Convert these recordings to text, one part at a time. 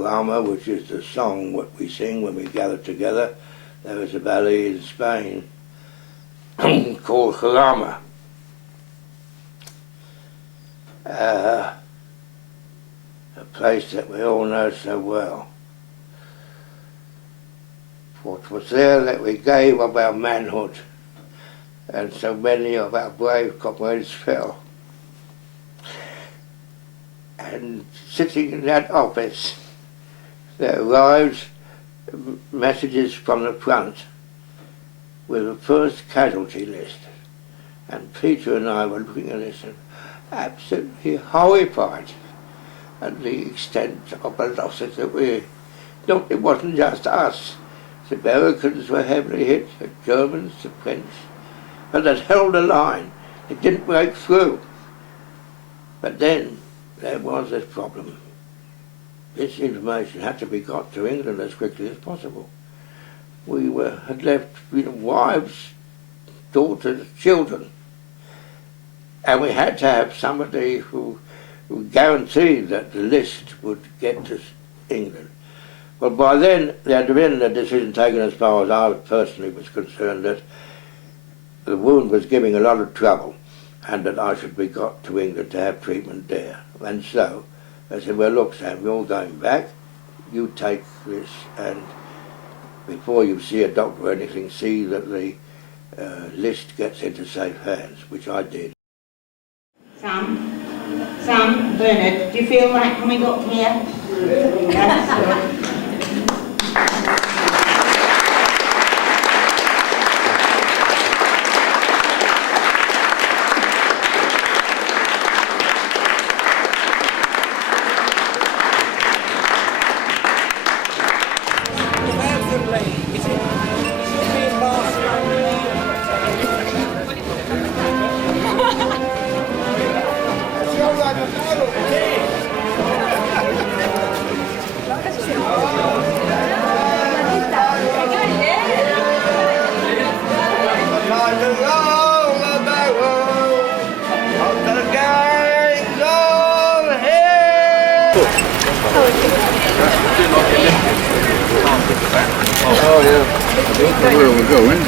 Jarama, which is the song what we sing when we gather together. There was a ballet in Spain called Jarama. A place that we all know so well. For it was there that we gave of our manhood, and so many of our brave comrades fell. And sitting in that office, there arrived messages from the front with the first casualty list. And Peter and I were looking at this and absolutely horrified at the extent of the losses that we... No, it wasn't just us. The Americans were heavily hit, the Germans, the French, but it held the line. It didn't break through. But then there was this problem. This information had to be got to England as quickly as possible. We had left wives, daughters, children, and we had to have somebody who guaranteed that the list would get to England. Well, by then there had been a decision taken, as far as I personally was concerned, that the wound was giving a lot of trouble and that I should be got to England to have treatment there. And so I said, well, look, Sam, you're going back, you take this, and before you see a doctor or anything, see that the list gets into safe hands, which I did. Sam, Bernard, do you feel like coming up here? Yes. Oh yeah, I where we're going.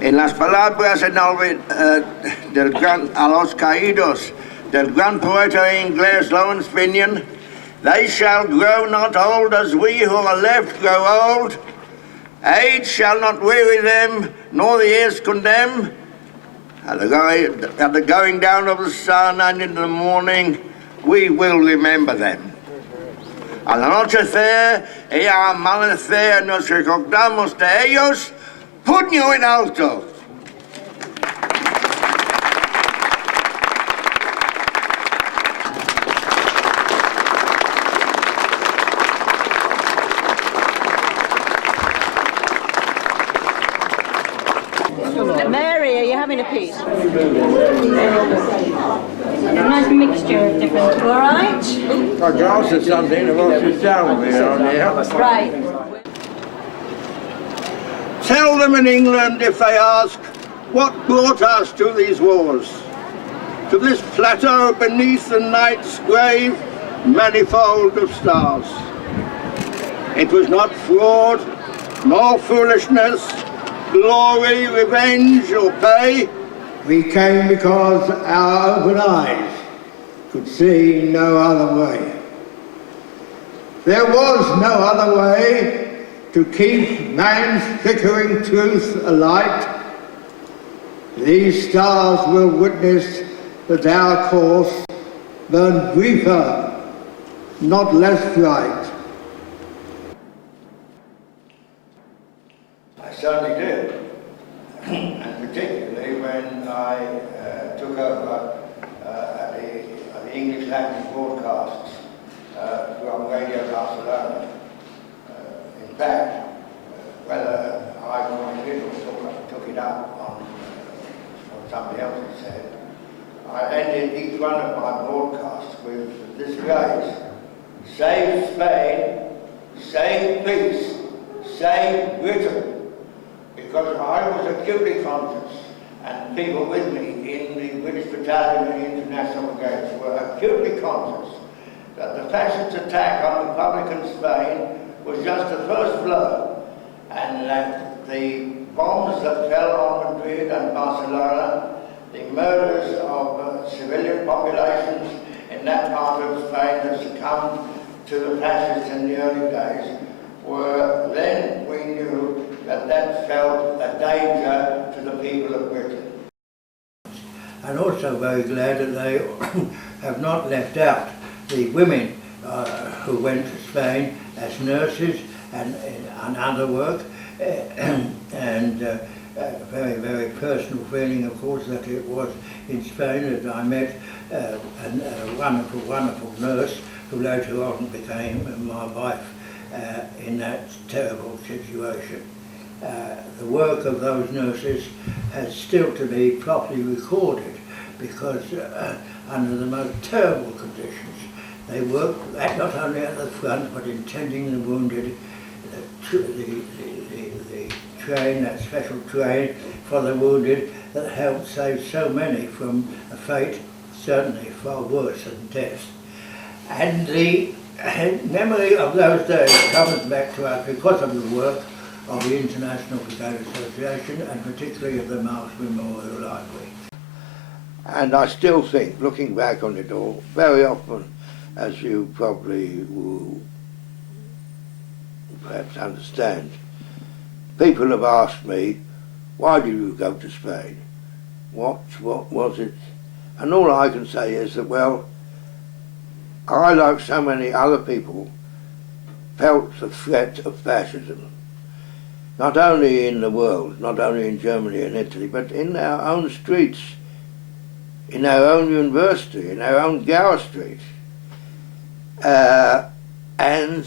En las palabras a los caídos del gran poeta inglés Lawrence Binyon, they shall grow not old as we who are left grow old. Age shall not weary them, nor the years condemn. At the going down of the sun and in the morning, we will remember them. Al anochecer y al amanecer nos recordamos de ellos, puño en alto. Mary, are you having a piece? A nice mixture of different. All right. I can answer something about sit down with me on here. Right. Tell them in England, if they ask, what brought us to these wars? To this plateau beneath the night's grave manifold of stars. It was not fraud, nor foolishness, glory, revenge, or pay. We came because our open eyes could see no other way. There was no other way to keep man's flickering truth alight. These stars will witness that our course burned briefer, not less bright. I certainly did, and particularly when I took over at the English language broadcasts from Radio Barcelona. In fact, whether I wanted it or took it up on what somebody else had said, I ended each one of my broadcasts with this phrase: save Spain, save peace, save Britain. Because I was acutely conscious, and people with me in the British Battalion and the International Brigades were acutely conscious that the fascist attack on Republican Spain was just the first blow, and that the bombs that fell on Madrid and Barcelona, the murders of civilian populations in that part of Spain that succumbed to the fascists in the early days, were then we knew that felt a danger to the people of Britain. And also very glad that they have not left out the women who went to Spain as nurses and other work, and very, very personal feeling, of course, that it was in Spain that I met a wonderful, wonderful nurse who later on became my wife in that terrible situation. The work of those nurses has still to be properly recorded because under the most terrible conditions they worked not only at the front but in tending the wounded, the train, that special train for the wounded that helped save so many from a fate certainly far worse than death. And the memory of those days comes back to us because of the work of the International Brigade Association and particularly of the Marsh Memorial Library. And I still think, looking back on it all, very often, as you probably will perhaps understand, people have asked me, why did you go to Spain? What was it? And all I can say is that, well, I, like so many other people, felt the threat of fascism, not only in the world, not only in Germany and Italy, but in our own streets, in our own university, in our own Gower Street. And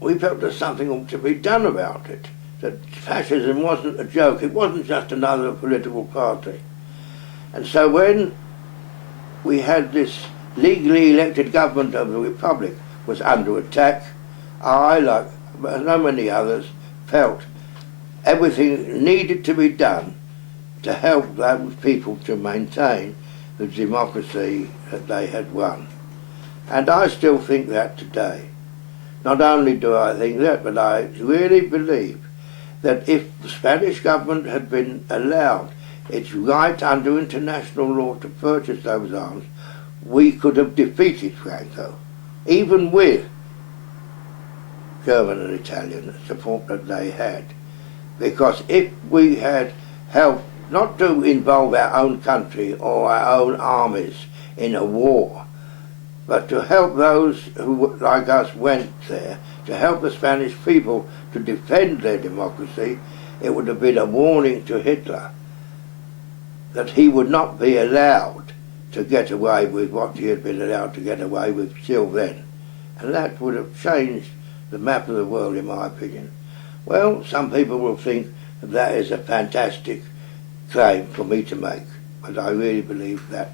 we felt that something ought to be done about it, that fascism wasn't a joke, it wasn't just another political party. And so when we had this legally elected government of the Republic was under attack, I, like so many others, felt everything needed to be done to help those people to maintain the democracy that they had won. And I still think that today. Not only do I think that, but I really believe that if the Spanish government had been allowed its right under international law to purchase those arms, we could have defeated Franco, even with German and Italian support that they had. Because if we had helped not to involve our own country or our own armies in a war, but to help those who, like us, went there, to help the Spanish people to defend their democracy, it would have been a warning to Hitler that he would not be allowed to get away with what he had been allowed to get away with till then. And that would have changed the map of the world, in my opinion. Well, some people will think that is a fantastic claim for me to make, but I really believe that.